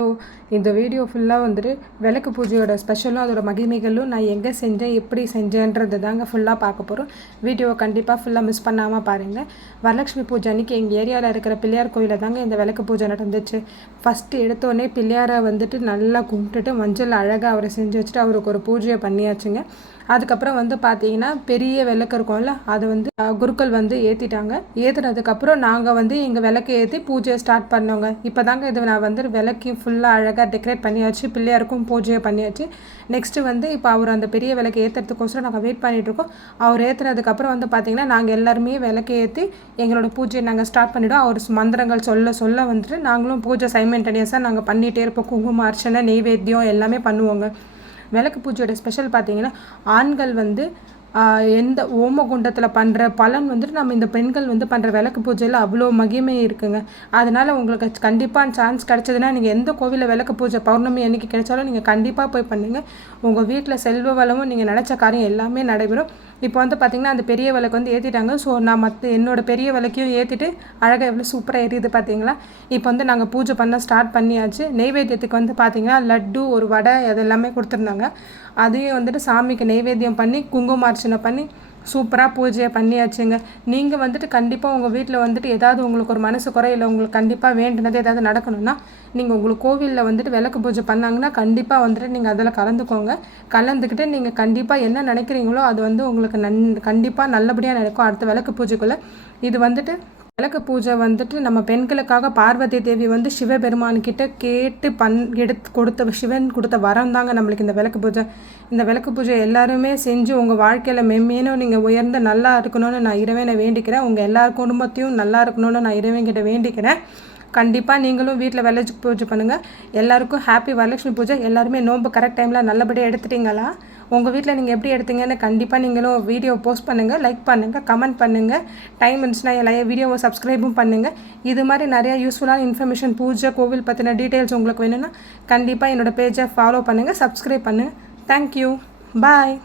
So இந்த video ஃபுல்லாக வந்துட்டு விளக்கு பூஜையோட ஸ்பெஷலும் அதோட மகிமைகளும் நான் எங்கே செஞ்சேன் எப்படி செஞ்சேன்றது தாங்க ஃபுல்லாக பார்க்க போகிறோம். வீடியோவை கண்டிப்பாக ஃபுல்லாக மிஸ் பண்ணாமல் பாருங்கள். வரலட்சுமி பூஜை அன்றைக்கி எங்கள் ஏரியாவில் இருக்கிற பிள்ளையார் கோயிலில் தாங்க இந்த விளக்கு பூஜை நடந்துச்சு. ஃபஸ்ட்டு எடுத்தோடனே பிள்ளையாரை வந்துட்டு நல்லா கும்பிட்டுட்டு மஞ்சள் அழகாக அவரை செஞ்சு வச்சுட்டு அவருக்கு ஒரு பூஜையை பண்ணியாச்சுங்க. அதுக்கப்புறம் வந்து பார்த்தீங்கன்னா பெரிய விளக்கு இருக்கும்ல அதை வந்து குருக்கள் வந்து ஏற்றிட்டாங்க. ஏற்றுனதுக்கப்புறம் நாங்கள் வந்து எங்கள் விளக்கு ஏற்றி பூஜையை ஸ்டார்ட் பண்ணோங்க. இப்போ தாங்க இது நான் வந்து விளக்கையும் ஃபுல்லாக அழகாக டெக்கரேட் பண்ணியாச்சு, பிள்ளையாருக்கும் பூஜையை பண்ணியாச்சு. நெக்ஸ்ட்டு வந்து இப்போ அவர் அந்த பெரிய விளக்கு ஏற்றுறதுக்கோசரம் நாங்கள் வெயிட் பண்ணிகிட்ருக்கோம். அவர் ஏற்றுனதுக்கப்புறம் வந்து பார்த்திங்கன்னா நாங்கள் எல்லாருமே விளக்கு ஏற்றி எங்களோட பூஜையை நாங்கள் ஸ்டார்ட் பண்ணிவிடுவோம். அவர் மந்திரங்கள் சொல்ல வந்துட்டு நாங்களும் பூஜை சைமல்டேனியஸாக நாங்கள் பண்ணிகிட்டே இருப்போம். குங்கும அர்ச்சனை நெய்வேத்தியம் எல்லாமே பண்ணுவோங்க. விளக்கு பூஜையோட ஸ்பெஷல் பார்த்திங்கன்னா ஆண்கள் வந்து எந்த ஓமகுண்டத்தில் பண்ணுற பலன் வந்துட்டு நம்ம இந்த பெண்கள் வந்து பண்ணுற விளக்கு பூஜையில் அவ்வளோ மகிமை இருக்குங்க. அதனால் உங்களுக்கு கண்டிப்பாக சான்ஸ் கிடச்சதுன்னா நீங்கள் எந்த கோவிலில் விளக்கு பூஜை பௌர்ணமி அன்றைக்கி கிடைச்சாலும் நீங்கள் கண்டிப்பாக போய் பண்ணுங்கள். உங்கள் வீட்டில் செல்வ வளமும் நீங்கள் நினச்ச காரியம் எல்லாமே நடைபெறும். இப்போ வந்து பார்த்திங்கன்னா அந்த பெரிய விளக்கு வந்து ஏற்றிட்டாங்க. ஸோ நான் என்னோடய பெரிய விளக்கையும் ஏற்றிட்டு அழகாக எவ்வளோ சூப்பராக எரியுது பார்த்தீங்களா. இப்போ வந்து நாங்கள் பூஜை பண்ண ஸ்டார்ட் பண்ணியாச்சு. நெய்வேத்தியத்துக்கு வந்து பார்த்திங்கன்னா லட்டு ஒரு வடை அதெல்லாமே கொடுத்துருந்தாங்க. அதையும் வந்துட்டு சாமிக்கு நெய்வேத்தியம் பண்ணி குங்குமார்ச்சனை பண்ணி சூப்பராக பூஜையை பண்ணியாச்சுங்க. நீங்கள் வந்துட்டு கண்டிப்பாக உங்கள் வீட்டில் வந்துட்டு ஏதாவது உங்களுக்கு ஒரு மனசு குறை இல்லை உங்களுக்கு கண்டிப்பாக வேண்டினது ஏதாவது நடக்கணும்னா நீங்கள் உங்களுக்கு கோவிலில் வந்துட்டு விளக்கு பூஜை பண்ணாங்கன்னா கண்டிப்பாக வந்துட்டு நீங்கள் அதில் கலந்துக்கோங்க. கலந்துக்கிட்டு நீங்கள் கண்டிப்பாக என்ன நினைக்கிறீங்களோ அது வந்து உங்களுக்கு கண்டிப்பாக நல்லபடியாக நடக்கும். அடுத்த விளக்கு பூஜைக்குள்ளே இது வந்துட்டு விளக்கு பூஜை வந்துட்டு நம்ம பெண்களுக்காக பார்வதி தேவி வந்து சிவபெருமான்கிட்ட கேட்டு சிவன் கொடுத்த வரம் தாங்க நம்மளுக்கு இந்த விளக்கு பூஜை. இந்த விளக்கு பூஜை எல்லாருமே செஞ்சு உங்கள் வாழ்க்கையில் மென்மேனும் நீங்கள் உயர்ந்து நல்லா இருக்கணும்னு நான் இறைவனை வேண்டிக்கிறேன். உங்கள் எல்லார் குடும்பத்தையும் நல்லா இருக்கணும்னு நான் இறைவன்கிட்ட வேண்டிக்கிறேன். கண்டிப்பாக நீங்களும் வீட்டில் விளக்கு பூஜை பண்ணுங்கள். எல்லாருக்கும் ஹாப்பி வரலட்சுமி பூஜை. எல்லாருமே நோன்பு கரெக்ட் டைமில் நல்லபடியாக எடுத்துட்டீங்களா? உங்கள் வீட்டில் நீங்கள் எப்படி எடுத்தீங்கன்னு கண்டிப்பாக நீங்களும் வீடியோ போஸ்ட் பண்ணுங்கள், லைக் பண்ணுங்கள், கமெண்ட் பண்ணுங்கள். டைம் இருந்துச்சுன்னா எல்லாம் வீடியோவை சப்ஸ்கிரைபும் பண்ணுங்கள். இது மாதிரி நிறையா யூஸ்ஃபுல்லான இன்ஃபர்மேஷன் பூஜை கோவில் பற்றின டீட்டெயில்ஸ் உங்களுக்கு வேணும்னா கண்டிப்பாக என்னோடய பேஜை ஃபாலோ பண்ணுங்கள், சப்ஸ்கிரைப் பண்ணுங்கள். தேங்க்யூ, பாய்.